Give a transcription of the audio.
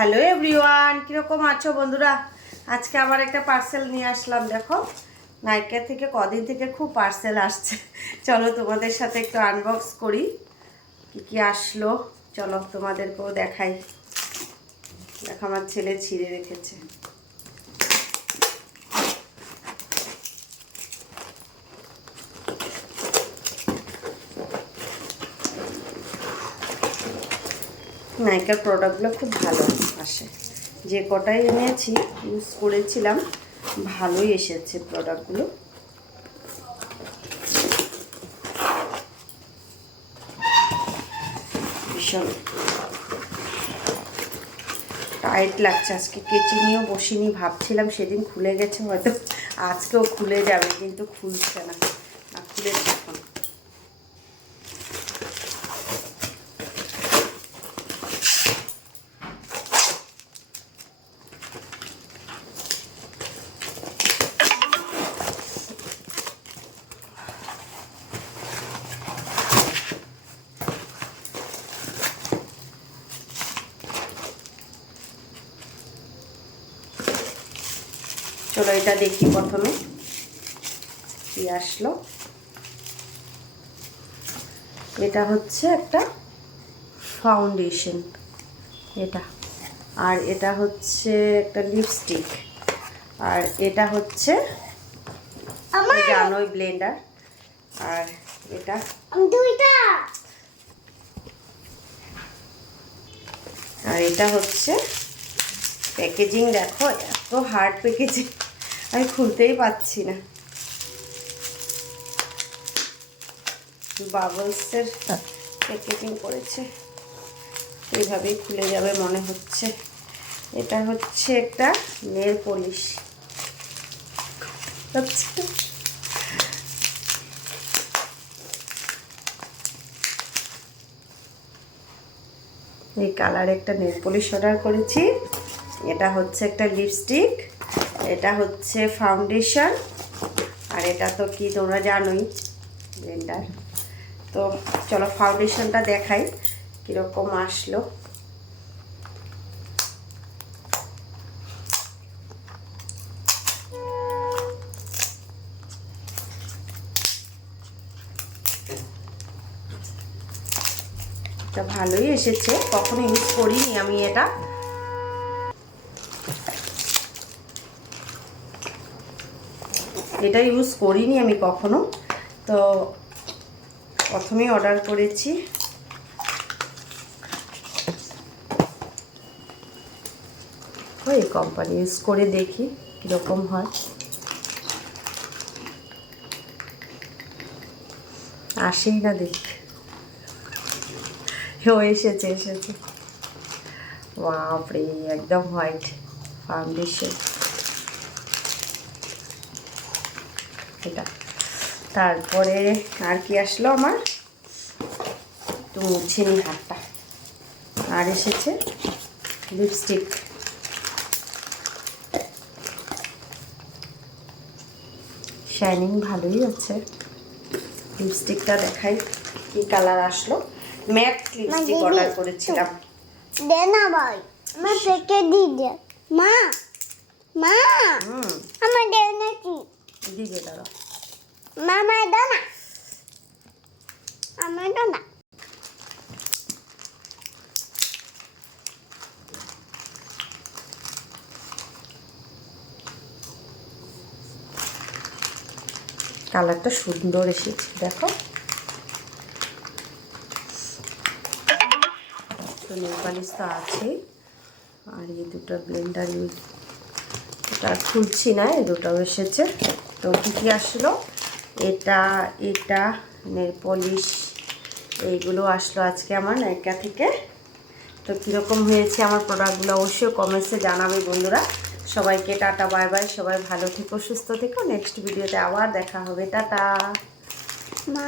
Hello everyone, কীরকম আছো বন্ধুরা? আজকে আবার একটা পার্সেল নিয়ে আসলাম। দেখো, নাইকা থেকে কদিন থেকে খুব পার্সেল আসছে। চলো তোমাদের সাথে একটু আনবক্স করি কি কি আসলো। চলো তোমাদেরকেও দেখাই। দেখো আমার ছেলে ছিঁড়ে রেখেছে। নাইকার প্রোডাক্টগুলো খুব ভালো আসে, যে কটাই এনেছি ইউজ করেছিলাম ভালোই এসেছে প্রোডাক্টগুলো। ভীষণ টাইট লাগছে, আজকে কেচি নিয়েও বসিনি, ভাবছিলাম সেদিন খুলে গেছে হয়তো আজকেও খুলে যাবে, কিন্তু খুলছে না। খুলে এখন চলো এটা দেখি প্রথমে কি আসলো। এটা হচ্ছে একটা ফাউন্ডেশন, এটা, আর এটা হচ্ছে একটা লিপস্টিক, আর এটা হচ্ছে জানোই ব্লেন্ডার, আর এটা দুইটা, আর এটা হচ্ছে প্যাকেজিং। দেখো এত হার্ড প্যাকেজিং, আমি খুলতেই পারছি না। বাবলসের প্যাকেজিং করেছে, এইভাবেই খুলে যাবে মনে হচ্ছে। এটা হচ্ছে একটা নেল পলিশ, এই কালার একটা নেল পলিশ অর্ডার করেছি। এটা হচ্ছে একটা লিপস্টিক, এটা হচ্ছে ফাউন্ডেশন, আর এটা তো কি তোমরা জানোই ব্লেন্ডার। তো চলো ফাউন্ডেশনটা দেখাই কীরকম আসলো। এটা ভালোই এসেছে, কখনো ইউজ করিনি আমি এটা। এটা ইউজ করিনি আমি কখনো, তো প্রথমেই অর্ডার করেছি। ওই কোম্পানি ইউজ করে দেখি কীরকম হয়। আসেই না দেখি, এসেছে এসেছে। বাপরে, একদম হোয়াইট ফাউন্ডেশন এটা। তারপরে আর কি আসলো আমার, একটু মুছে নি হাতটা। আর এসেছে লিপস্টিক, শাইনিং ভালোই আছে। লিপস্টিকটা দেখাই কি কালার আসলো। ম্যাট লিপস্টিক অর্ডার করেছিলাম। দে না ভাই, আমার পেকে দি দে। মা মা আমার দে না কি দিবে, দাঁড়া মামা দে না, আমার দে না। কালারটা সুন্দর এসেছে, দেখো। তো নেল পালিশ তো আছেই, আর এই দুটো ব্লেন্ডার ইউজ, এটা খুলছি না, এই দুটাও এসেছে। তো কী কী আসলো, এটা এটা নেল পলিশ, এইগুলো আসলো আজকে আমার নাইকা থেকে। তো কীরকম হয়েছে আমার প্রোডাক্টগুলো অবশ্যই কমেন্টসে জানাবে বন্ধুরা। সবাইকে টাটা, বাই বাই। সবাই ভালো থেকো, সুস্থ থেকো। নেক্সট ভিডিওতে আবার দেখা হবে। টাটা। মা